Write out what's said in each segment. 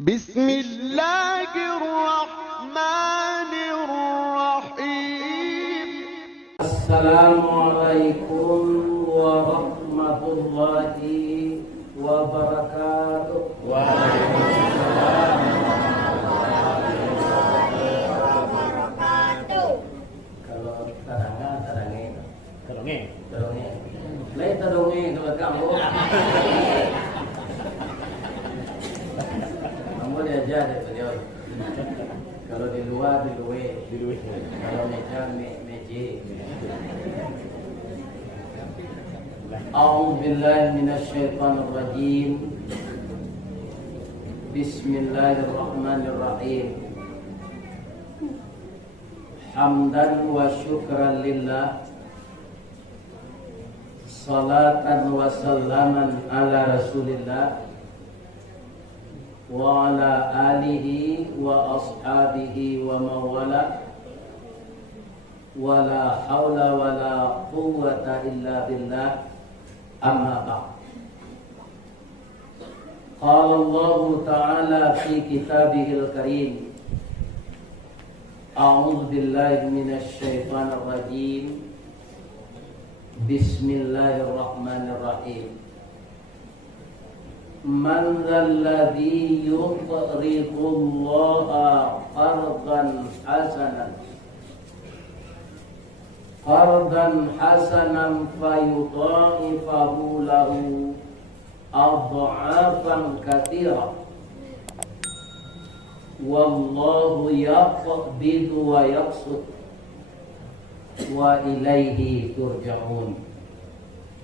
بسم الله الرحمن الرحيم. السلام عليكم ورحمة الله وبركاته. Waalaikumsalam warahmatullahi wabarakatuh. Kalau tadangan, Kedonge. lain tadonge kalau kamu. Kamu diajar dari beliau. Kalau di luar di luwe. Kalau meja meje. A'udzu billahi minasyaitonir rajim. Bismillahirrahmanirrahim. Hamdan wa syukran lillah. Salatan wa sallaman ala Rasulillah wa ala alihi wa ashabihi wa mawala wa la hawla wa la quwwata illa billah. Amma ba'd. Qala Allah Ta'ala fi kitabihil karim. A'udzu billahi minasy syaithanir rajim. Bismillahirrahmanirrahim. Man dzalladzi yuqridullaha qardan hasanan fayudha'ifahu lahu adha'afan katsira. Wallahu yaqbidu wa yaqsud wa ilaihi turja'un.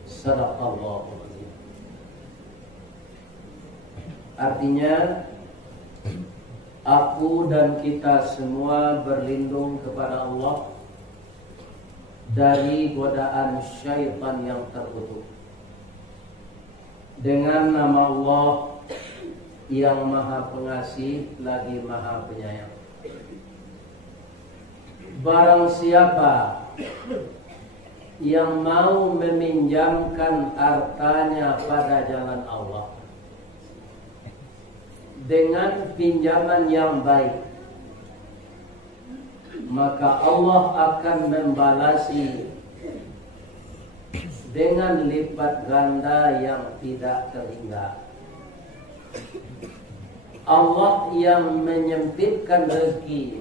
Sadaqallahu azim. Artinya, aku dan kita semua berlindung kepada Allah dari godaan syaitan yang terkutuk. Dengan nama Allah yang Maha Pengasih lagi Maha Penyayang. Barang siapa yang mau meminjamkan hartanya pada jalan Allah dengan pinjaman yang baik, maka Allah akan membalasi dengan lipat ganda yang tidak terhingga. Allah yang menyempitkan rezeki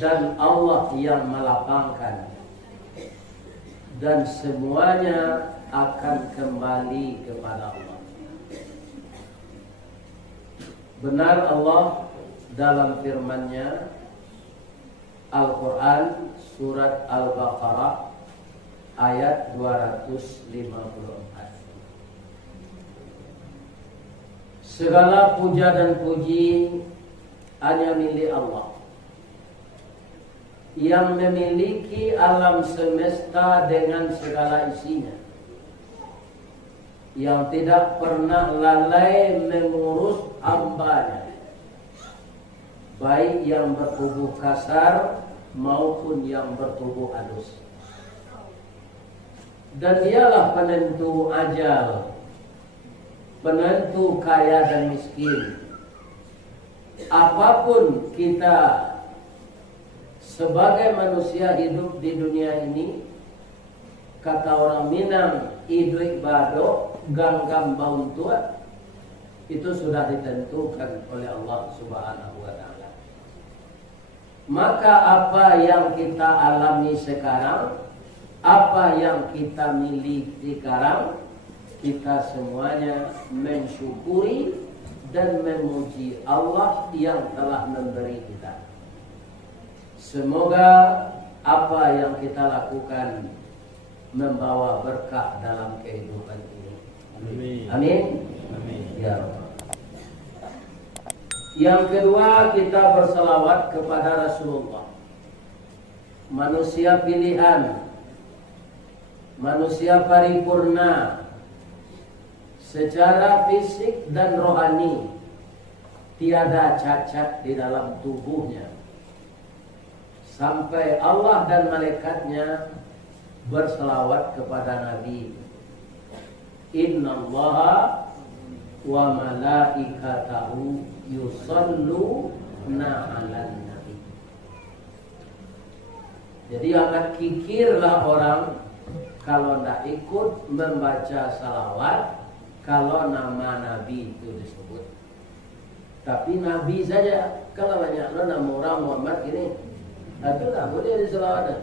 dan Allah yang melapangkan, dan semuanya akan kembali kepada Allah. Benar Allah dalam firman-Nya Al-Quran surat Al-Baqarah ayat 254. Segala puja dan puji hanya milik Allah yang memiliki alam semesta dengan segala isinya, yang tidak pernah lalai mengurus hambanya, baik yang bertubuh kasar maupun yang bertubuh halus. Dan dialah penentu ajal, penentu kaya dan miskin. Apapun kita sebagai manusia hidup di dunia ini, kata orang Minang, iduik bado, ganggam baun tua, itu sudah ditentukan oleh Allah Subhanahu wa Ta'ala. Maka apa yang kita alami sekarang, apa yang kita miliki sekarang, kita semuanya mensyukuri dan memuji Allah yang telah memberi kita. Semoga apa yang kita lakukan membawa berkah dalam kehidupan ini. Amin. Amin. Ya Rabb. Yang kedua, kita berselawat kepada Rasulullah, manusia pilihan, manusia paripurna secara fisik dan rohani, tiada cacat di dalam tubuhnya, sampai Allah dan malaikatnya berselawat kepada Nabi. Innallaha wa malaikatahu yusalluna 'alan nabi. Jadi amat kikirlah orang kalau tidak ikut membaca salawat kalau nama Nabi itu disebut. Tapi Nabi saja, kalau banyak nama orang Muhammad ini, itu tak boleh diselawatkan.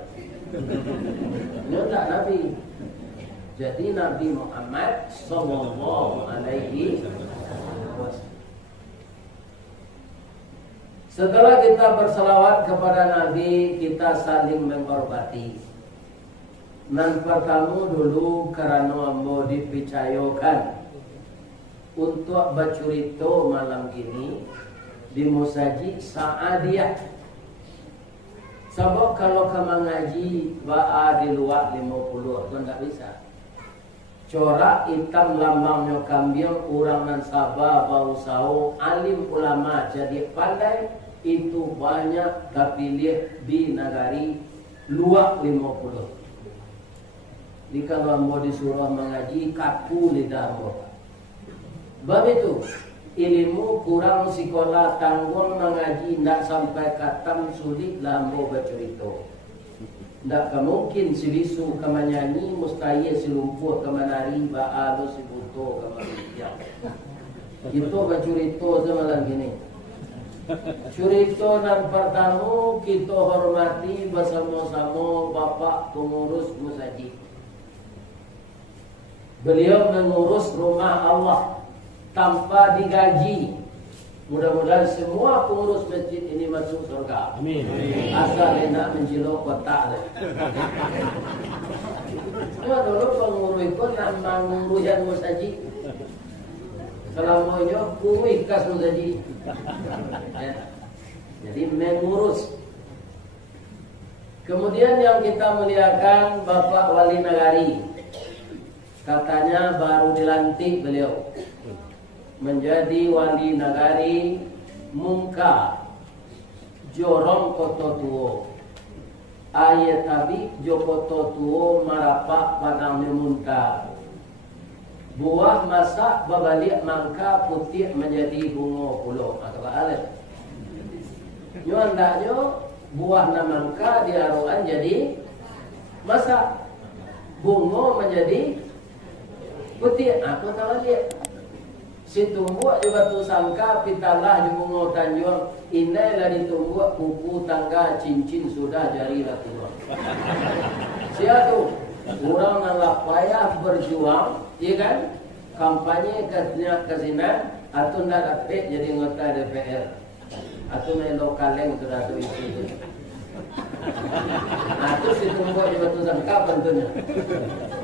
Ini tak Nabi. Jadi Nabi Muhammad sallallahu alaihi wasallam. Setelah kita berselawat kepada Nabi, kita saling menghormati. Nan pertama dulu karena mau dipercayakan untuk bercerita malam ini di Musajid Sa'adiyah. Sebab kalau kamu ngaji ba'a di luar 50 pun tak bisa. Corak hitam lambangnya kambing, orang nan sabar bau sau, alim ulama jadi pandai, itu banyak terpilih di negari luar 50. Jadi kalau mau disuruh mengaji kaku lidah mereka. Sebab itu ilmu kurang sekolah tanggung mengaji tidak sampai katam sulit lah mau bercerita. Tak mungkin si bisu ke menyanyi, mustahil si lumpuh ke menari, ba'a si buto ke menariak. Itu bercerita semalam gini. Cerita dan pertama kita hormati bersama-sama Bapak Pengurus Musajid. Beliau mengurus rumah Allah tanpa digaji. Mudah-mudahan semua pengurus masjid ini masuk surga. Amin. Asal hendak menjilok kotak. Semua dulu pengurus itu nak mengurusan masjid. Selamanya kuih kas masjid. Ya. Jadi mengurus. Kemudian yang kita muliakan Bapak Wali Nagari. Katanya baru dilantik beliau menjadi wali nagari Mungka Jorong Koto Tuo. Ayat tabi Jokoto Tuo marapak padang memunta. Buah masak berbalik mangka putih menjadi bunga pulau. Atau alif. Nyondaknya buah namangka diaruan jadi masak. Bunga menjadi putih. Aku tahu lihat. Si tumbuk juga tu sangka pitalah di bunga tanjung. Indailah ditumbuk kuku tangga cincin sudah jari lah keluar. Siapa tu? Orang nak payah berjuang, ya kan? Kampanye ke sini, atau nak dapat jadi anggota DPR, atau melo kaleng sudah tu isi. Atau si tumbuk juga tu sangka tentunya.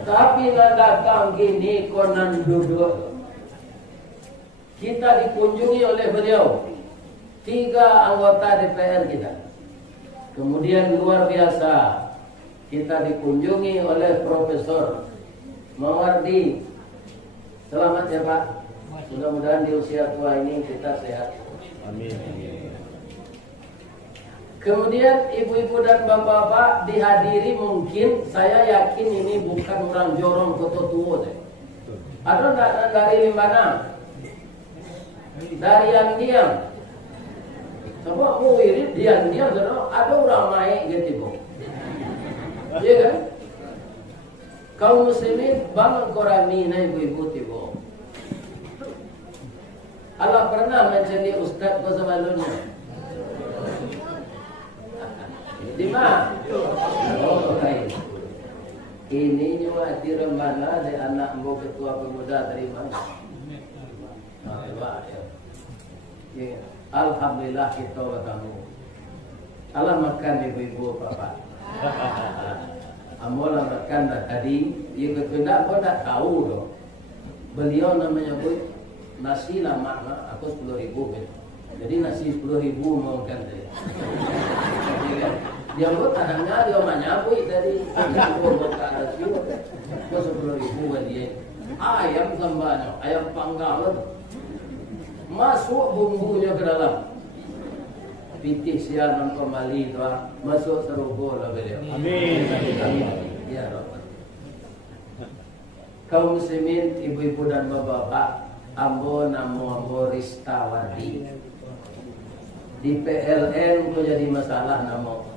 Tapi nak datang gini konan duduk. Kita dikunjungi oleh beliau 3 anggota DPR kita. Kemudian luar biasa kita dikunjungi oleh Profesor Mawardi. Selamat ya Pak. Mudah-mudahan di usia tua ini kita sehat. Amin. Kemudian ibu-ibu dan bapak-bapak dihadiri, mungkin saya yakin ini bukan orang Jorong Koto Tuo. Ada dari Limbana? Dari yang diam. Sebab murid diam-diam ada orang naik gitu. Iya kan? Kaum muslimin bangun korami na ibu-ibu tibo. Allah pernah mencari ustaz bersamalunya. Di mana? Oh, baik. Ini juga di Rembana dari anak mbok ketua pemuda dari mana? Ya. Alhamdulillah kita bertemu. Allah makan ibu-ibu bapak. Amola makan tadi, ia kena pun tak tahu loh. Beliau namanya bu nasi lama, aku 10.000 kan. Jadi nasi 10.000 mau kan dia. Dia buat tanahnya dia menyapu dari buat nasi, aku 10.000 kan dia. Ayam sambal, ayam panggang. Masuk bumbunya ke dalam. Pitih siaran kembali itu, masuk serugo lah beliau. Amin. Amin. Ya Rabb. Kaum muslimin, ibu-ibu dan bapak-bapak, Ambo namo ambo Ristawardi. Di PLN kok jadi masalah namo.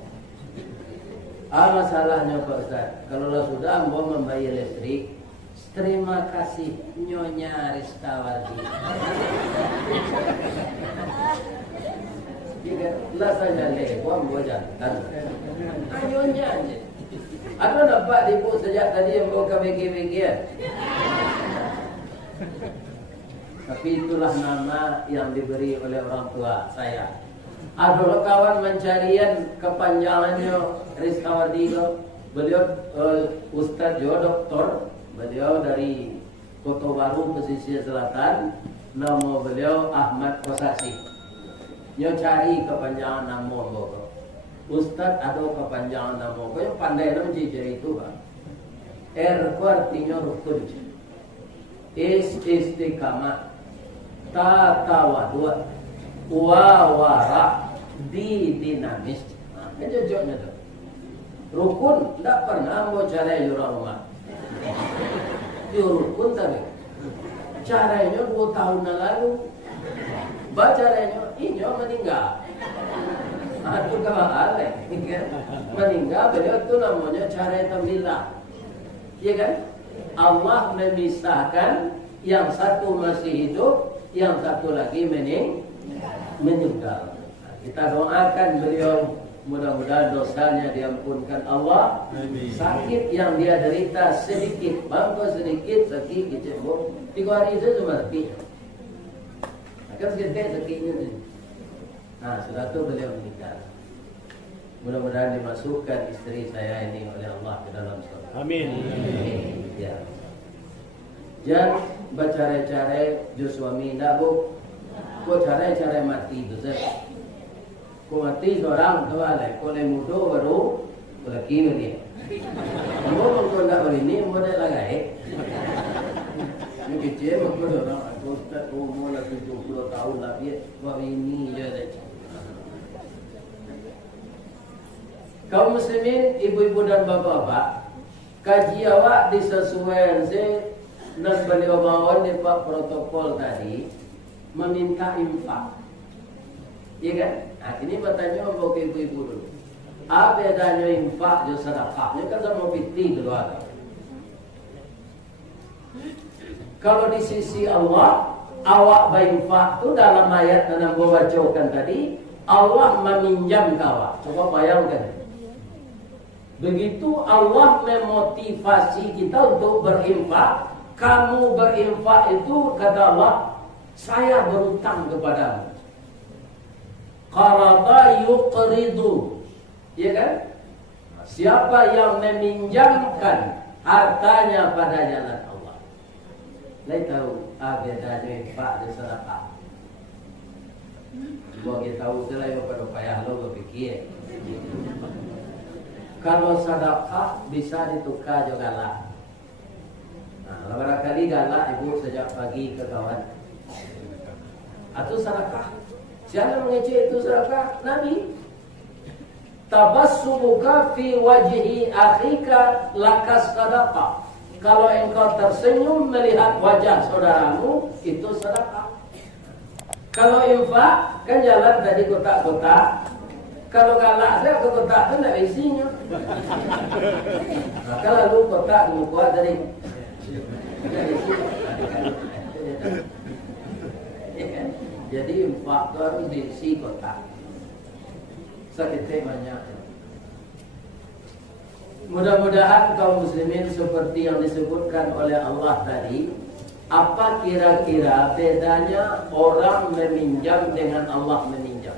Masalahnya Pak Ustaz, kalau sudah ambo membayar listrik, terima kasih Nyonya Ristawardi. Jika lah saja lewa ambo jantan. Nyonya aja. Ada nampak ibu sejak tadi yang bawa KBG-BG. Tapi itulah nama yang diberi oleh orang tua saya. Ada kawan mencarian kepanjangannya Ristawardi itu. Beliau Ustadz Jo Doktor. Beliau dari Kota Baru pesisir selatan. Nama beliau Ahmad Kosasi. Dia cari kepanjangan nama beliau. Ustadz ada kepanjangan nama beliau. Pandai nama jejak itu Pak. R itu artinya rukun. Istiqamah. Tatawadud wawara di dinamis. Jujurnya tu rukun tak pernah mau cara orang rumah. Dia rukun tapi caranya 2 tahun lalu. Caranya ini meninggal. Itu kebal meninggal beliau itu namanya cara tamlilah. Ya kan? Allah memisahkan yang satu masih hidup, yang satu lagi meninggal. Kita doakan beliau mudah-mudahan dosanya diampunkan Allah. Sakit yang dia derita sedikit, bangko sedikit, sakit kecebur 3 hari itu cuma sakit. Akan sedikit sakitnya ni. Sudah tu beliau meninggal. Mudah-mudahan dimasukkan istri saya ini oleh Allah ke dalam surga. Amin. Ya. Jangan bercara-cara jo suami ndak bu. Ko cara-cara mati tu saja. Ko mati seorang tu alai, ko le mudo baru laki ni. Kamu ko ndak ini model lagai. Ni kecil makro orang aku tak umur lah 70 tahun lah dia baru ini je dah. Kaum muslimin, ibu-ibu dan bapa-bapa, kaji awak disesuaikan dan beliau bawa di pak protokol tadi meminta infak, iya kan? Ini bertanya mau ke ibu-ibu dulu. Apa bedanya infak dan sedekahnya kan sama fitri keluarga. Kalau di sisi Allah, awak berinfak tu dalam ayat yang gua bacakan tadi, Allah meminjam awak. Coba bayangkan. Begitu Allah memotivasi kita untuk berinfak. Kamu berinfak itu kata Allah, saya berutang kepadamu. Qarada yuqridu, ya kan? Siapa yang meminjamkan hartanya pada jalan Allah. Lai tahu bedanya infak dan sedekah. Bagi tahu selain pada payah lo berfikir. Kalau sedekah bisa ditukar juga lah. Barangkali galak ibu sejak pagi ke kawan. Atau sedekah. Siapa mengecek itu sedekah? Nabi. Tabassumuka fi wajhi akhika lakas sedekah. Kalau engkau tersenyum melihat wajah saudaramu, itu sedekah. Kalau infak, kan jalan tadi kotak-kotak. Kalau galak saya ke kotak itu tidak isinya. Maka lalu kotak muka tadi. Jadi infak itu harus diisi kotak. Sakitnya banyak. Mudah-mudahan kaum muslimin seperti yang disebutkan oleh Allah tadi. Apa kira-kira bedanya orang meminjam dengan Allah meminjam?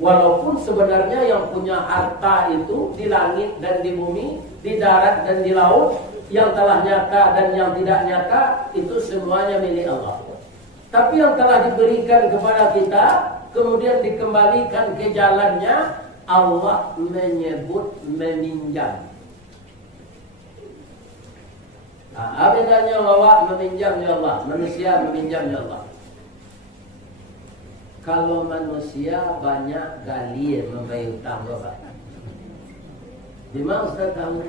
Walaupun sebenarnya yang punya harta itu di langit dan di bumi, di darat dan di laut, yang telah nyata dan yang tidak nyata, itu semuanya milik Allah. Tapi yang telah diberikan kepada kita, kemudian dikembalikan ke jalannya, Allah menyebut meminjam. Apa bedanya bahwa meminjamnya Allah, manusia meminjamnya Allah. Kalau manusia banyak gali membayar hutang Bapak. Di mana Ustaz tahu?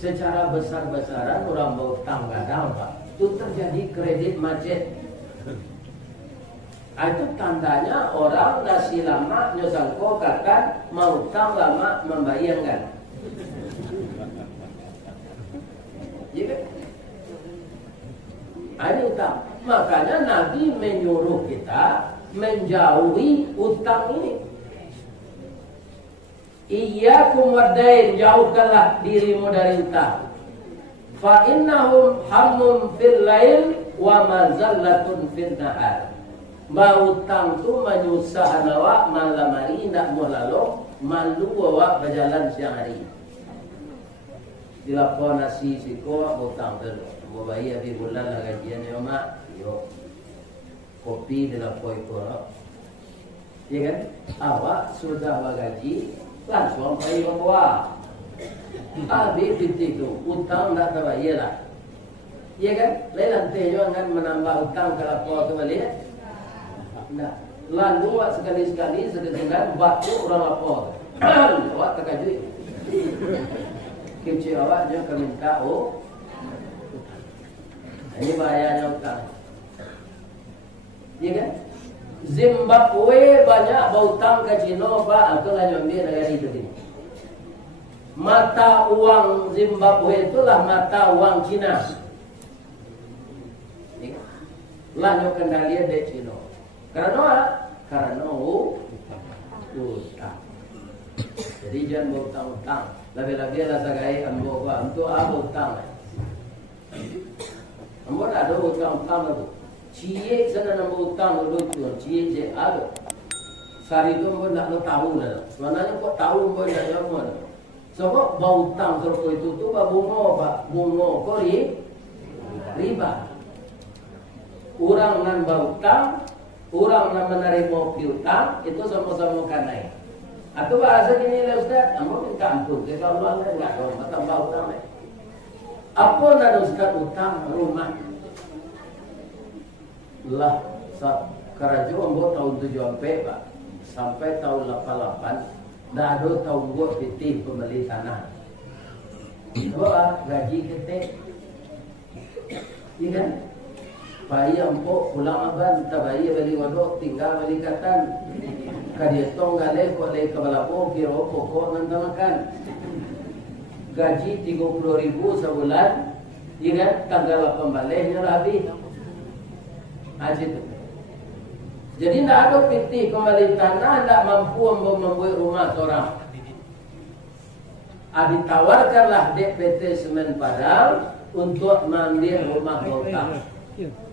Secara besar-besaran orang berhutang gadang Pak. Itu terjadi kredit macet. Itu tandanya orang nasi lama nyosangko kata mau utang lama membayangkan. Iya. Ini utang. Makanya Nabi menyuruh kita menjauhi utang ini. Iyyakum wad-dain, jauhkanlah dirimu dari utang. Fa innahum hammun fil lail wa mazallatun fil nahar. Utang tu menyusah awak malam hari nak mau lalu, malu awak berjalan siang hari. Dilapor nasi siko utang dulu. Mau bayar di bulan lah gajian ya mak. Yo. Kopi dilapor ikut. Ya kan? Awak sudah bergaji, langsung bayar bawa. Habis itu utang tak terbayar lah. Ya kan? Lain nanti jangan menambah utang ke lapor tu balik. Nah, lalu sekali-sekali sekedar batu orang lapor. Awak terkejut. Kecil awak dia akan minta ini bahayanya utang. Ya kan? Zimbabwe banyak berhutang ke Cina pak, itulah nyambil negara itu ini. Mata uang Zimbabwe itulah mata uang Cina. Lah nyo kendali di Cina. Karena utang. Jadi jangan berhutang-hutang. Lebih-lebih rasa gaya ambo gua untuk apa utang? Ambo tak ada utang itu. Cie sana nama utang lucu, cie je ada. Sari tu ambo nak tahu dah. Sebenarnya kau tahu ambo nak jaman. Sebab bau utang kalau itu tu bunga kau riba. Orang nan bau utang, orang nan menerima piutang itu sama-sama kanai. Atau bahasa gini lah Ustaz, ambo minta ampun ke Allah lah, enggak tahu tambah utang lah. Apa nak Ustaz utang rumah? Lah, kerajaan ambo tahun 74 pak, sampai tahun 88, dah ada tahun buat pitih pembeli tanah. Doa gaji kita, iya kan? Bayi ambo pulang aban, tak bayi beli wadok, tinggal beli katan. Kadiat tong galeh kok leh kebalapo kiro pokok nantamakan gaji 30.000 sebulan, iya kan? Tanggal 8 balehnya habis. Aja tu. Jadi tidak ada pitih kembali tanah, tidak mampu membuat rumah seorang. Ditawarkanlah DPT Semen Padang untuk mengambil rumah kota.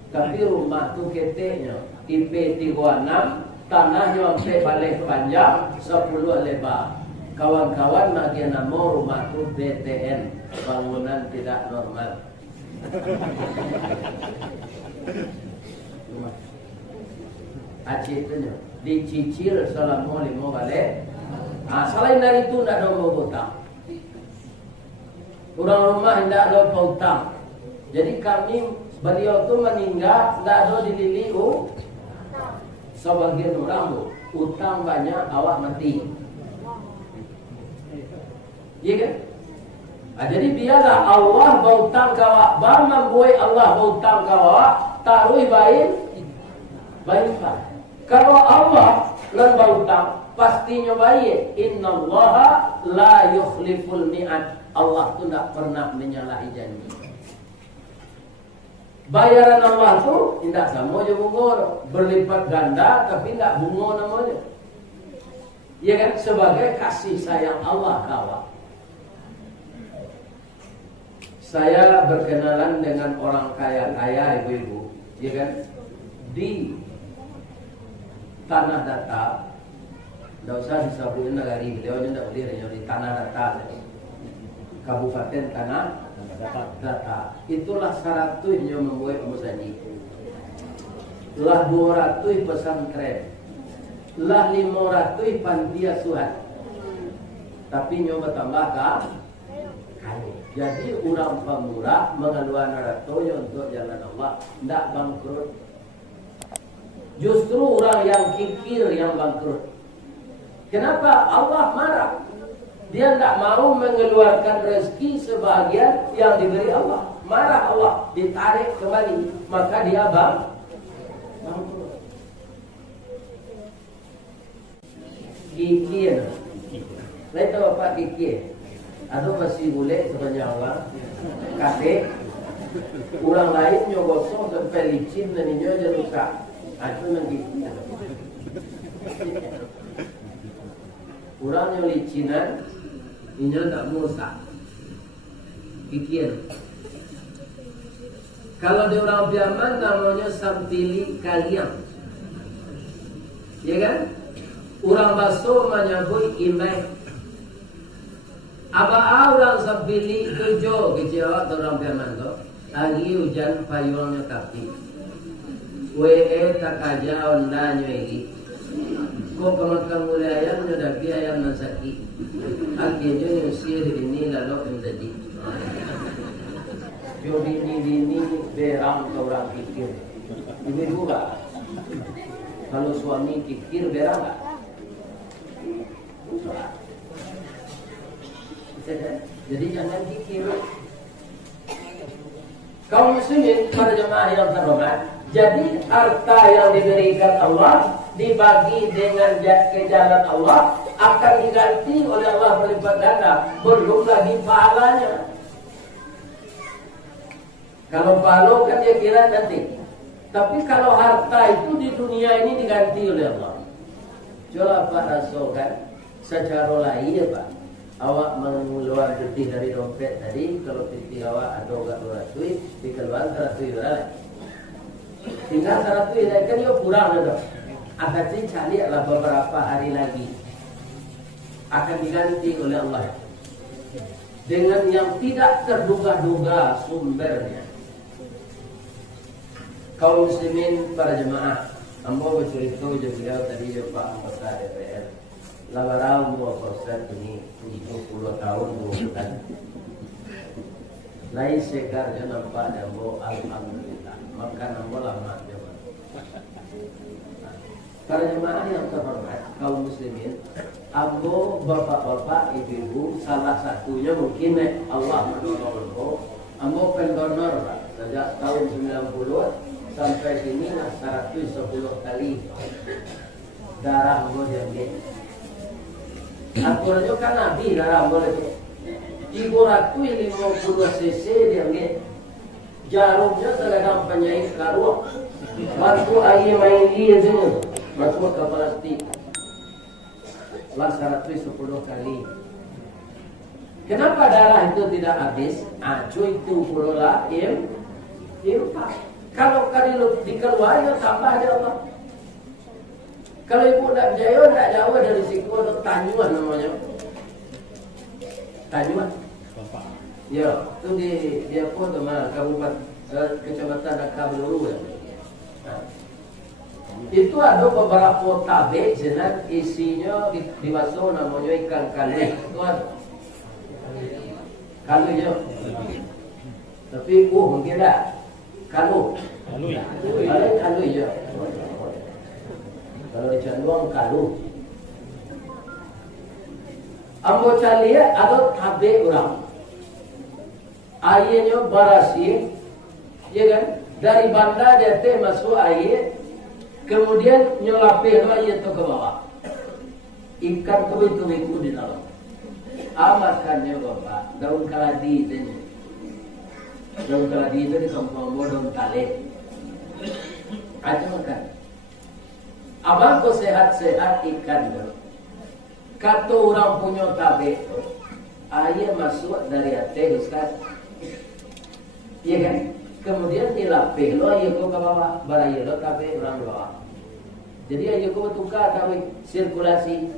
Tapi rumah tu keteknya IP 36. Tanahnya sampai balik panjang 10 lebar. Kawan-kawan bagi nama rumah itu BTN, bangunan tidak normal. Aceh itu dicicil selama 5 balik. Selain dari itu tidak ada hutang. Orang rumah tidak ada hutang. Jadi beliau itu meninggal tidak ada dilili sebagian orang utang banyak awak mati. Iya kan? Jadi biarlah Allah berhutang ke awak, membuat Allah berhutang ke awak, taruh baik. Kalau Allah lan berhutang, pastinya baik. Innallaha la yukhliful mi'ad. Allah tu tidak pernah menyalahi janji. Bayaran Allah tu tidak sama je bunga, berlipat ganda tapi tidak bunga namanya. Ya kan? Sebagai kasih sayang Allah kawan. Saya berkenalan dengan orang kaya-kaya ibu-ibu, ya kan? Di Tanah Datar, tidak usah disabuin negari, beliau tidak boleh di Tanah Datar, Kabupaten Tanah Datar. Itulah 100 yang membuat musaji. Lah 200 pesantren. Lah 500 panti asuhan. Tapi nyoba tambah kayu. Jadi orang pemurah mengeluarkan hartanya untuk jalan Allah, tidak bangkrut. Justru orang yang kikir yang bangkrut. Kenapa? Allah marah. Dia tidak mau mengeluarkan rezeki sebahagian yang diberi Allah. Marah Allah, ditarik kembali. Maka dia bangkrut. Kiki ya. Lain tahu apa kiki? Atau masih boleh sebanyak orang kakek orang lain nyogosong sampai licin dan ini aja rusak. Itu memang kiki. Orang yang licinan ini tak rusak. Kikian. Kalau di orang Biaman namanya sampili kaliang. Ya kan? Orang Baso menyebut imeh. Apa orang sampili tujuh kecewa orang Biaman tu. Lagi hujan payungnya kapi. Wee tak aja ondanya lagi. Kau kemakam mulai ayam sudah ayam nan sakit. Akhirnya usir ini lalu menjadi. Yo dini berang orang kikir. Ini juga. Kalau suami kikir berang tak? Jadi jangan kikir. Kaum muslimin pada jemaah yang terhormat, jadi harta yang diberikan Allah dibagi dengan ke jalan Allah akan diganti oleh Allah berlipat ganda, belum lagi pahalanya. Kalau pahala kan dia kira nanti. Tapi kalau harta itu di dunia ini diganti oleh Allah. Coba Pak rasakan secara lain Pak. Awak mengeluarkan putih dari dompet tadi, kalau putih awak ada enggak 200, dikeluarkan 100 berapa? Tinggal 100 kan dia kurang dah. Akan dicari lah beberapa hari lagi. Akan diganti oleh Allah. Dengan yang tidak terduga-duga sumbernya. Kaum muslimin para jemaah, ambo bercerita juga tadi Pak anggota DPR. Lawarau dua proses ini 70 tahun 2 bulan. Lain sekarang nampak ambo alhamdulillah. Maka ambo lama jemaah. Para jemaah yang terhormat, kaum muslimin, ambo bapak-bapak, ibu-ibu, salah satunya mungkin Allah menolong ambo pendonor Pak. Sejak tahun 90 sampai sini 110 kali darah ambo diambil. Aturannya kan Nabi darah boleh tu. Ibu ratu 52 cc diambil. Jarumnya terkadang penyakit karuak. Waktu air main dia tu, masuk ke plastik. 110 kali. Kenapa darah itu tidak habis? Cuy itu pula infak. Kalau kali dikeluarkan tambah aja Allah. Kalau ibu tak jauh dari situ ada Tanyuan namanya. Tanyuan. Ya, itu di apa tu mah kabupaten kecamatan Kabluru ya. Nah, itu ada beberapa tabe jenak isinya di baso namanya ikan kalih. Itu ada. Kalih je. Tapi mungkin tak. Kalih. Kalih je. Kalau cenderung kalu, ambo cari ada tabe orang, airnya barasi, ya kan? Dari bandar dia teh masuk air, kemudian nyelapih air itu ke bawah, ikan tubi-tubi di dalam. Amatkannya bapak, daun kaladi ini, daun kaladi itu di kampung daun kale, aja makan. Abang ko sehat-sehat ikan tu. Kata orang punya tabe tu, air masuk dari atas kan, iya kan? Kemudian dilapih lo air ko ke bawah, baraya lo tabe orang bawah. Jadi air ko tukar tabe sirkulasi.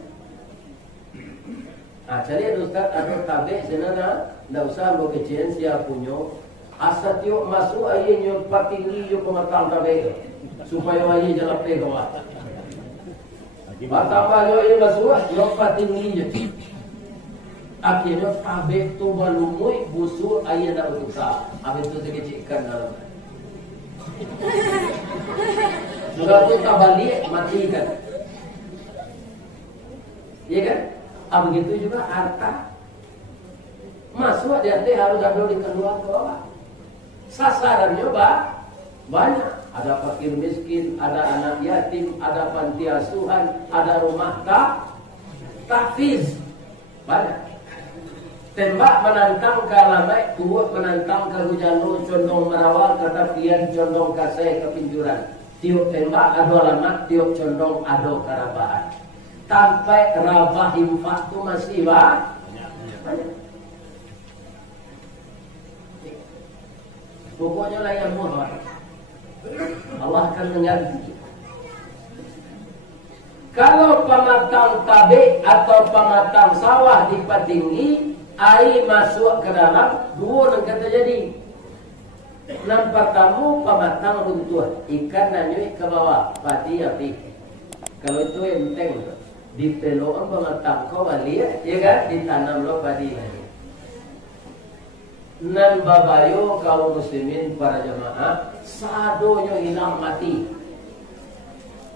Cari ada ustaz ada tabe senana, dah usah lo kecil siapa punya. Asal tiok masuk air nyumpat tinggi yo pematang tabe supaya air jalan pe ke bawah. Betapa dia masuk, lompat tinggi je. Akhirnya tabe tu balumui busuk air dah bertukar. Habis tu sekecikkan dalam. Sudah tu tak balik mati kan. Ya kan? Begitu juga harta. Masuk dia harus ada dikeluar ke bawah. Sasarannya banyak. Ada fakir miskin, ada anak yatim, ada panti asuhan, ada rumah tahfiz banyak. Tembak menantang kalamai, kuat menantang ke hujanu, condong merawal, ketapian condong kasih ke pinjuran. Tiup tembak ado alamat, tiup condong ado karabahan. Sampai rabah infak itu masih banyak. Pokoknya lah yang murah. Allah akan mengganti. Kalau pematang tabe atau pematang sawah dipatinggi, air masuk ke dalam, dua yang kata jadi. Nampak tamu pematang runtuh, ikan nanyui ke bawah, padi api. Kalau itu yang penting, dipelokan pematang kau balik, ya kan? Ditanam lo padi lagi. Nan babayo kaum muslimin para jemaah, sadonya hilang mati.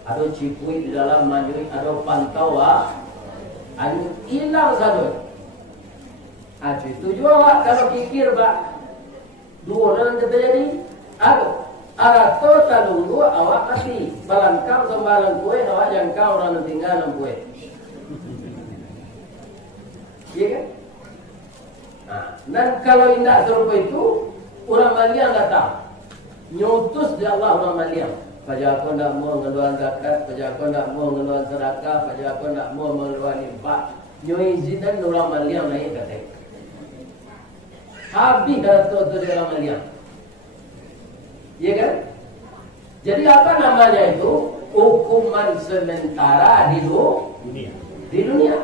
Ada cipui di dalam manjui, ada pantau ada hilang sado. Acu itu juga kalau pikir dua orang kita jadi, arato talunggu awak mati, balangkam sembalang kue, awak jangkau orang tinggal kue. Iya kan? Dan kalau indah serupa itu, orang Maliang datang, nyutus di Allah orang Maliang. Pajak aku tidak mau ngeluaran zakat, pajak aku tidak mau ngeluaran sedekah, pajak aku tidak mau ngeluaran infak. Nyoi izinan orang Maliang naik kata. Habis datuk itu di orang Maliang. Iya kan? Jadi apa namanya itu? Hukuman sementara di dunia.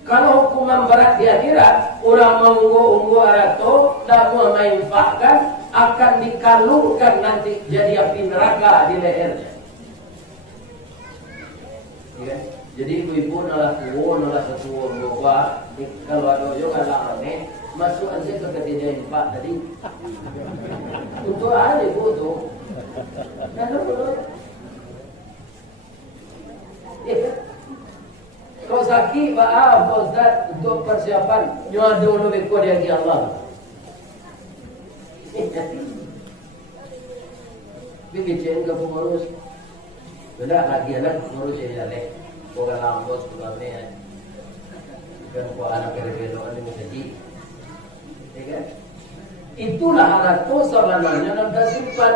Kalau hukuman berat di akhirat, orang mengunggu arato dan mau menginfakkan akan dikalungkan nanti jadi api neraka di lehernya. Ya. Jadi ibu-ibu nalah tua, nalah setua bawa, kalau ada juga lah aneh, masuk aja ke ketiga infak tadi. Untuk ada ibu tu. Kau sakit, Pak Ustaz, untuk persiapan nyuadu lebih kuat dari Allah. Bikin ke pengurus, sudah lagi anak pengurus yang jelek, bukan lambos, bukan ni, bukan buat anak berbelok ini menjadi, kan? Itulah anak tu sebenarnya dan tersimpan.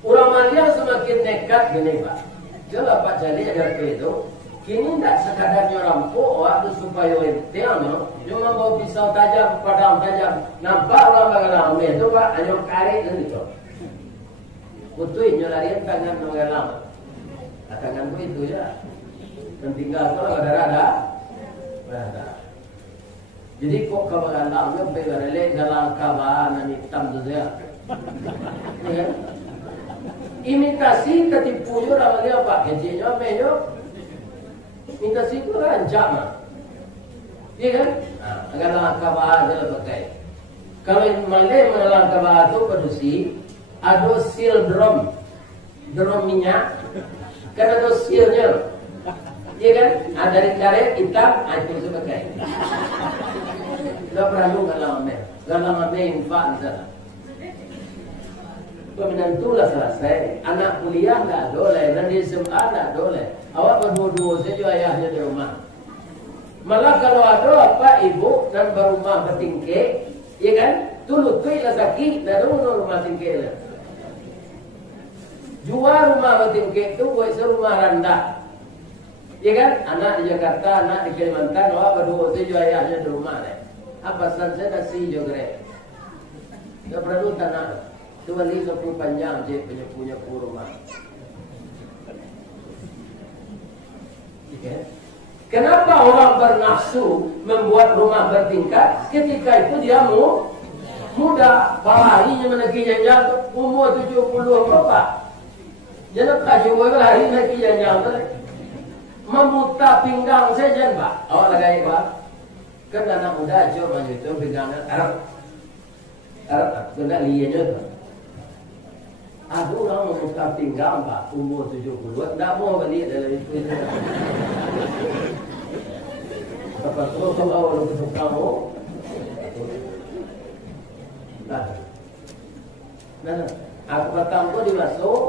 Orang Maliang semakin nekat gini Pak. Jelas Pak Jali ada itu. Kini tidak sekadar nyorampuk waktu supaya entiano, cuma bawa pisau tajam, padam tajam. Nampak orang mengelam itu Pak, hanya karet dan itu. Putui nyolarian tangan mengelam. Tanganku itu ya. Dan tinggal kalau ada. Jadi kok kalau mengelam, berlele dalam kawan hitam tu saya. Imitasi ketipu orang dia Pak, kecilnya menyo. Minta situ rancak mah, iya kan? Agar langkah bahasa lah pakai. Kalau yang Malay langkah bahasa itu produksi, ada seal drum minyak, kan ada sealnya, iya kan? Ada dari karet hitam, itu bisa pakai. Tidak perlu galang ame infak di sana. Peminat itulah selesai. Anak kuliah tak boleh, nanti SMA tak boleh. Awak berdua-dua saja ayahnya di rumah. Malah kalau ada apa ibu dan berumah bertingkek, ya kan? Tulut tu ialah sakit, dan rumah tingkek lah. Jual rumah bertingkek tu buat serumah rendah. Ya kan? Anak di Jakarta, anak di Kalimantan, awak berdua saja ayahnya di rumah lah. Apa saja nasi juga. Tak perlu tanah. Itu wali sepuluh panjang je punya rumah. Kenapa orang bernafsu membuat rumah bertingkat ketika itu dia muda, harinya menaiki janjang umur 70 berapa? Jangan tak cuba hari menaiki janjang memutar pinggang saja Pak. Awak lagi Pak? Kan anak muda coba maju itu pinggangnya kena liatnya tu. Ada orang memutar pinggang Pak, umur 70, tak mau balik dalam itu. Apa tu kau awal untuk kamu? Nah, aku kata aku dimasuk,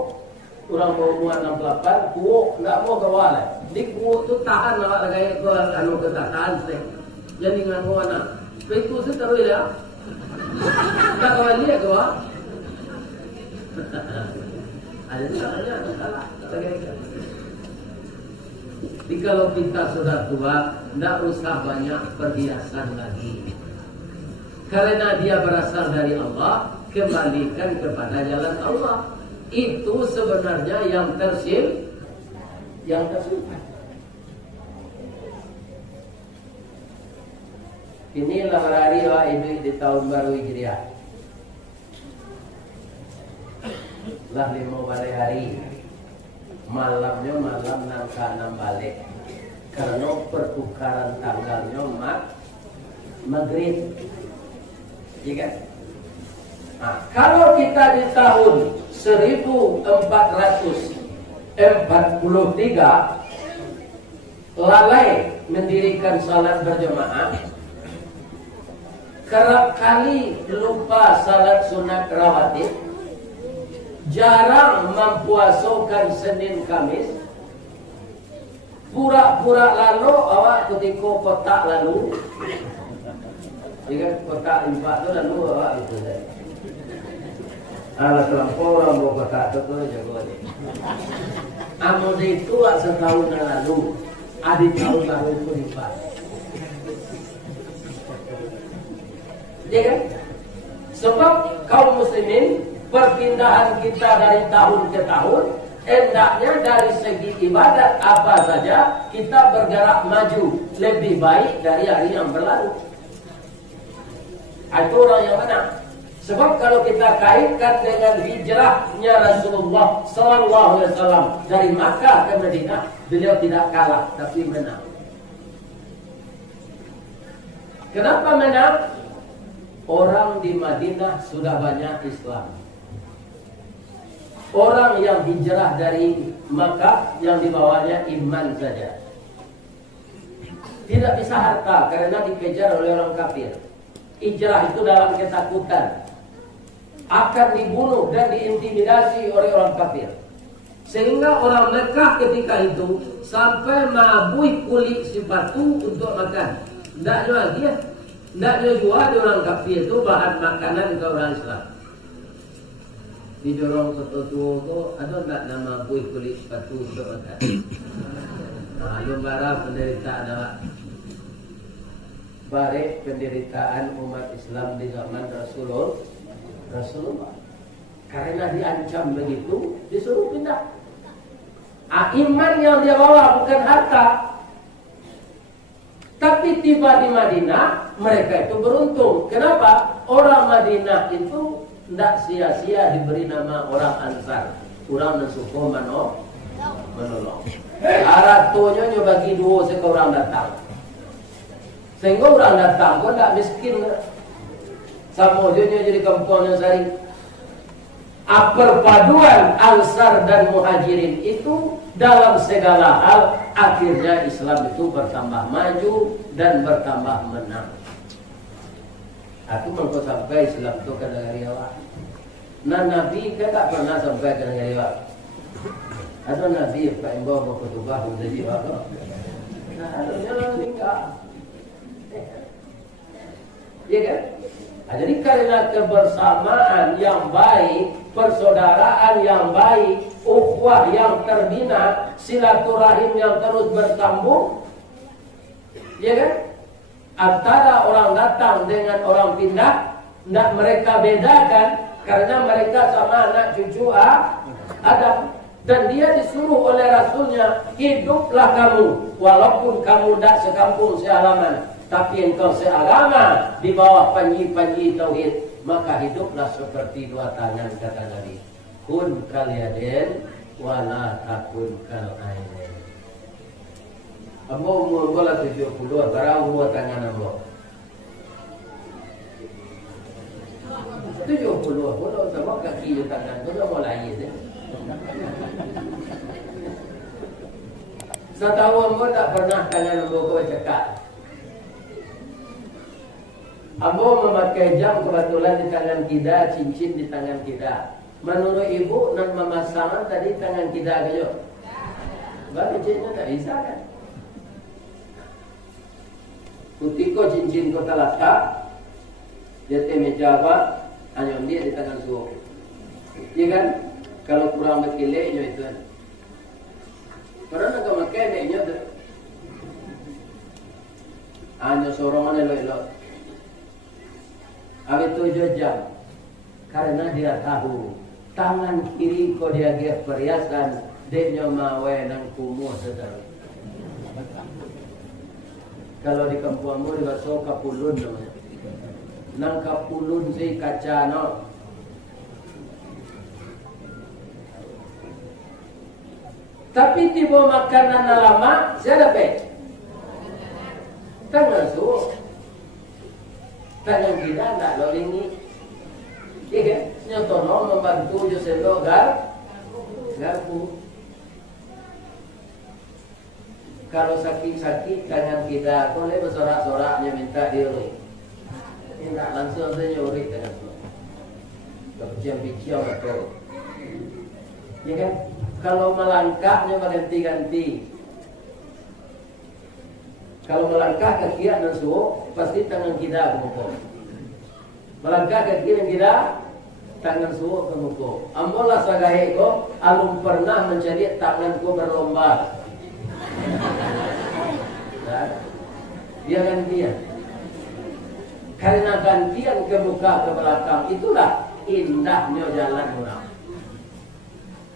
Orang mau umur 68, kuuk, nggak mau kawal. Di kuuk tu tahan awak lagi ke anu ketahan sih. Jadi ngan mau anak. Itu sih terus ya. Tak kawal dia tu ah. Ada caranya, ada salah. Jadi kalau kita sudah tua, tidak usah banyak perhiasan lagi. Karena dia berasal dari Allah, kembalikan kepada jalan Allah. Itu sebenarnya yang tersimpan. Inilah hari Idul di tahun baru Hijriah. Lah 5 hari. Malamnya malam nangka 6 balik. Karena pertukaran tanggalnya maghrib. Iya kan? Nah, kalau kita di tahun 1443 lalai mendirikan salat berjamaah, kerap kali lupa salat sunat rawatib, jarang mempuasakan Senin Kamis, pura-pura lalu awak ketika kotak lalu, jika kotak 4 itu lalu awak itu saja. Alah terlampau orang bawa kotak itu tu jago ni. Amun itu setahun yang lalu, adik tahun baru itu 4. Ya kan? Sebab kaum muslimin perpindahan kita dari tahun ke tahun, hendaknya dari segi ibadat apa saja kita bergerak maju lebih baik dari hari yang berlalu. Itu orang yang mana? Sebab kalau kita kaitkan dengan hijrahnya Rasulullah Sallallahu Alaihi Wasallam dari Makkah ke Madinah, beliau tidak kalah tapi menang. Kenapa menang? Orang di Madinah sudah banyak Islam. Orang yang hijrah dari Makkah yang dibawanya iman saja. Tidak bisa harta karena dikejar oleh orang kafir. Hijrah itu dalam ketakutan. Akan dibunuh dan diintimidasi oleh orang kafir. Sehingga orang Mekah ketika itu sampai mabui kulit sepatu untuk makan. Tidak jual dia. Tidak jual di orang kafir itu bahan makanan ke orang Islam. Di dorong sesuatu itu ada tak nama buih kulit sepatu untuk makan. Nah, lembaran penderitaan awak. Barik penderitaan umat Islam di zaman Rasulullah. Karena diancam begitu, disuruh pindah. Iman yang dia bawa bukan harta. Tapi tiba di Madinah, mereka itu beruntung. Kenapa? Orang Madinah itu tidak sia-sia diberi nama orang Ansar. Orang mensuko menolong. Aratonya bagi dua sehingga orang datang. Sehingga orang datang pun tidak miskin. Sama ujungnya jadi kampungnya sari. Perpaduan Ansar dan Muhajirin itu dalam segala hal akhirnya Islam itu bertambah maju dan bertambah menang. Aku mau sampai Islam itu ke negeri awak. Nah Nabi kan tak pernah sampai ke negeri awak. Ada Nabi Pak Imbo mau khutbah menjadi apa? Nah adanya nikah. Ya kan? Nah, jadi karena kebersamaan yang baik, persaudaraan yang baik, ukhuwah yang terbina, silaturahim yang terus bersambung, ya kan? Antara orang datang dengan orang pindah, tidak mereka bedakan karena mereka sama anak cucu Adam. Dan dia disuruh oleh Rasulnya, hiduplah kamu, walaupun kamu tidak sekampung sehalaman, tapi engkau seagama di bawah panji-panji tauhid, maka hiduplah seperti dua tangan, kata Nabi. Kun kal yadin wala takun kal ainin. Ambo umur bola 70, barang dua tangan ambo. 70 bola sama kaki di tangan, tu dah mulai je. Setahu ambo tak pernah tangan ambo kau cekak. Ambo memakai jam kebetulan di tangan kita, cincin di tangan kita. Menurut ibu nan memasangan tadi tangan kita kayo. Baru cincin tak bisa kan? Kutiko cincin kota letak, dia meja apa? Hanya dia di tangan suhu. Iya kan? Kalau kurang berkileknya itu kan. Karena nak makai neknya tu. Hanya sorongan elok-elok. Habis 7 jam. Karena dia tahu tangan kiri ko dia gep perhiasan, deknya mawe nang kumuh sedang. Kalau di kampungmu di baso kapulun namanya. Nang kapulun si kaca no. Tapi tiba makanan lama, siapa pe? Tangan su. Tangan kita tak lolingi. Iya kan? Nyotono membantu Joselo garpu. Kalau sakit-sakit tangan kita, boleh bersorak-soraknya minta diurut. Minta langsung saja urut tangan tu. Berbicara betul. Iya kan? Kalau melangkahnya berganti-ganti. Kalau melangkah ke kiri dan suhu, pasti tangan kita gemukul. Melangkah ke kiri kita, tangan suhu gemukul. Ambolah sagahe ko, alum pernah mencari tanganku berlomba. Dia gantian. Karena gantian ke muka ke belakang, itulah indahnya jalan orang.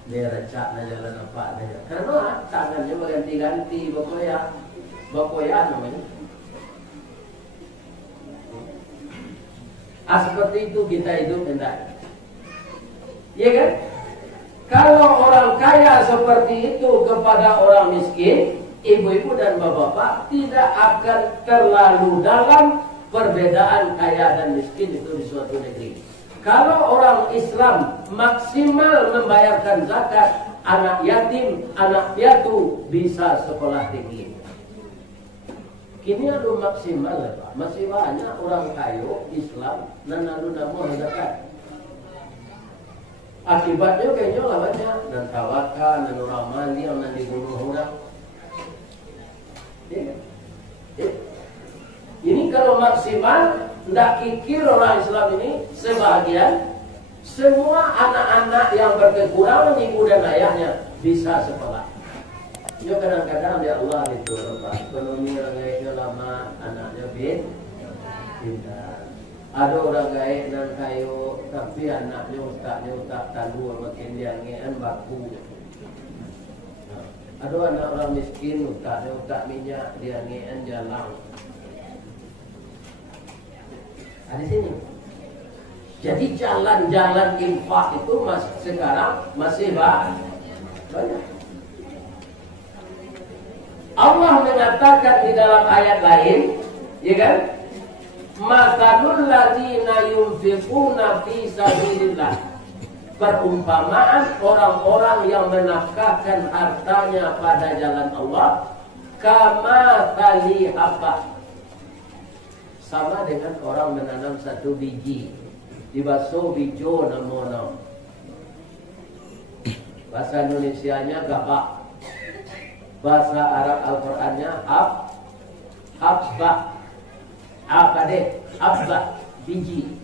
Dia recak jalan apa dia. Karena tangannya berganti-ganti, bakoya namanya. Seperti itu kita hidup hendak. Iya kan? Kalau orang kaya seperti itu kepada orang miskin, ibu-ibu dan bapak-bapak tidak akan terlalu dalam perbedaan kaya dan miskin itu di suatu negeri. Kalau orang Islam maksimal membayarkan zakat, anak yatim, anak piatu bisa sekolah tinggi. Kini ada maksimal Pak. Masih banyak orang kayu Islam dan lalu nama zakat. Akibatnya kayaknya lah banyak dan tawakal dan orang mali yang dibunuh orang. Ini kalau maksimal tidak kikir orang Islam ini sebahagian semua anak-anak yang berkekurangan ibu dan ayahnya bisa sekolah. Ya kadang-kadang ya Allah itu ekonomi orang gaiknya lama, anaknya pintar. Ada orang gaik dan kayu, tapi anaknya ustaz talu makin dia ngean baku. Ada anak orang miskin, ustaz minyak dia ngean jalan. Ada sini. Jadi jalan-jalan infak itu sekarang masih banyak. Allah mengatakan di dalam ayat lain, ya kan? Matalul ladzina yunfiquna fi sabilillah. Perumpamaan orang-orang yang menafkahkan hartanya pada jalan Allah, kama tali apa? Sama dengan orang menanam satu biji di baso bijo namono. Bahasa Indonesianya gabak. Bahasa Arab Al-Qur'annya habba. Apa deh? Habba, biji.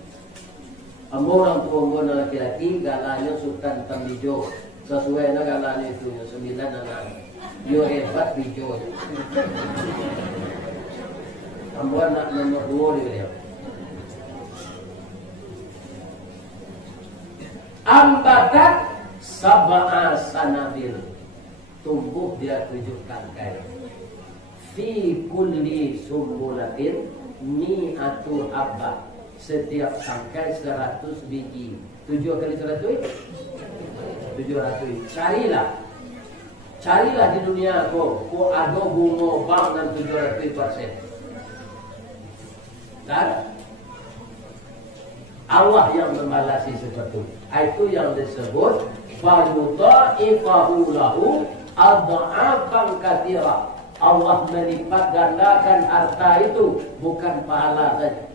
Orang tua laki-laki galanya sultan tambijo. Sesuai dengan galanya itu 9 anak. Yo hebat bijo. Ambuan nak nomor 2 dia. Ambatat sab'a sanabil. Tumbuh dia 7 tangkai. Fi kulli sumbulatin mi'atu habba. Setiap tangkai 100 biji. 7 kali 100? 700. Carilah di dunia ko ada bunga bank dan 700%. Dan Allah yang membalasi seperti itu yang disebut fa'yudha'ifahu lahu adha'afan katsira. Allah melipat gandakan harta itu, bukan pahala saja.